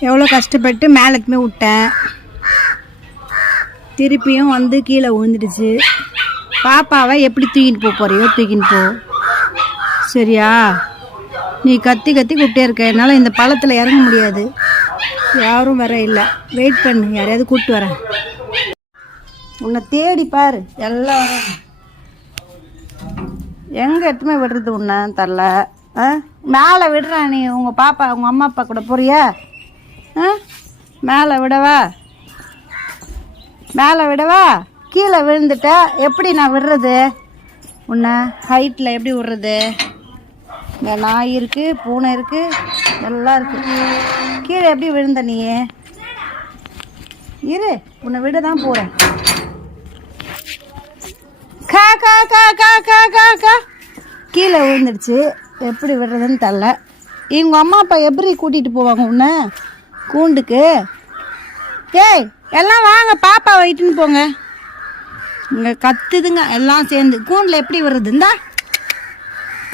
எவ்வளோ கஷ்டப்பட்டு மேலே எடுத்துமே விட்டேன். திருப்பியும் வந்து கீழே விழுந்துடுச்சு. பாப்பாவை எப்படி தூக்கிட்டு போக போகிறியோ தூக்கின்னு போ. சரியா? நீ கத்தி கத்தி கூப்பிட்டே இருக்க. என்னால் இந்த பழத்தில் இறங்க முடியாது. யாரும் வர இல்லை. வெயிட் பண்ணு. யாரையாவது கூப்பிட்டு வரேன். உன்னை தேடி பாரு. எல்லாம். எங்கே எடுத்துமே விடுறது உன்னை? தரல ஆ? மேலே விடுறேன் நீ. உங்கள் பாப்பா உங்கள் அம்மா அப்பா கூட போறியா? ஆ? மேலே விடவா? மேலே விடவா? கீழே விழுந்துட்ட எப்படி நான் விடுறது? உன்னை ஹைட்டில் எப்படி விடுறது? இங்கே நாய் இருக்குது பூனை இருக்குது எல்லாம் இருக்குது கீழே எப்படி விழுந்த நீ? இரு உன்னை விட தான் போகிறேன் கா கா கா கா கா கா கா. கீழே விழுந்துடுச்சு. எப்படி விடுறதுன்னு தெரில இவங்க அம்மா அப்பா எப்படி கூட்டிகிட்டு போவாங்க உன்னை? கூண்டுக்கு. ஏய் எல்லாம் வாங்க பாப்பா வைட்டுன்னு போங்க. இங்கே கத்துதுங்க எல்லாம் சேர்ந்து. கூண்டில் எப்படி விடுறது? இந்தா.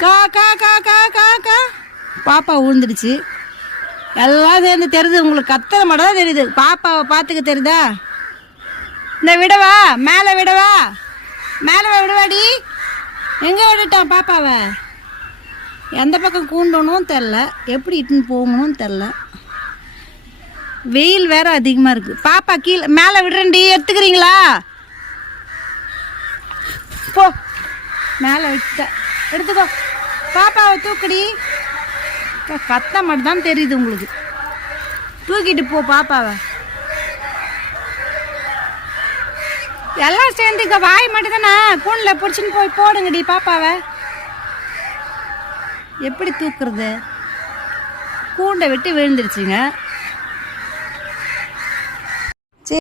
கா கா கா கா கா கா. பாப்பா விழுந்துடுச்சு எல்லாம் சேர்ந்து தெரியுது உங்களுக்கு கத்துற மட்டும் தான் தெரியுது. பாப்பாவை பார்த்துக்க தெரியுதா? இந்த விடவா மேலே விடவா? மேலே விடவாடி. எங்கே விட்டுட்டான் பாப்பாவை? எந்த பக்கம் கூண்டணும் தெரில எப்படி இட்டுன்னு போகணும்னு தெரில வெயில் வேற அதிகமாக இருக்குது பாப்பா கீழே மேலே விடுறேன்டி. எடுத்துக்கிறீங்களா? போ. மேலே விட்ட எடுத்துக்கோ. பாப்பாவை தூக்குடி. கத்த மட்டும்தான் தெரியுது உங்களுக்கு. தூக்கிட்டு போ பாப்பாவை. எல்லாம் சேர்ந்துக்க வாய் மட்டும்தானா? கூண்டில் பிடிச்சின்னு போய் போடுங்கடி பாப்பாவை. எப்படி தூக்குறது? கூண்டை விட்டு விழுந்துருச்சுங்க.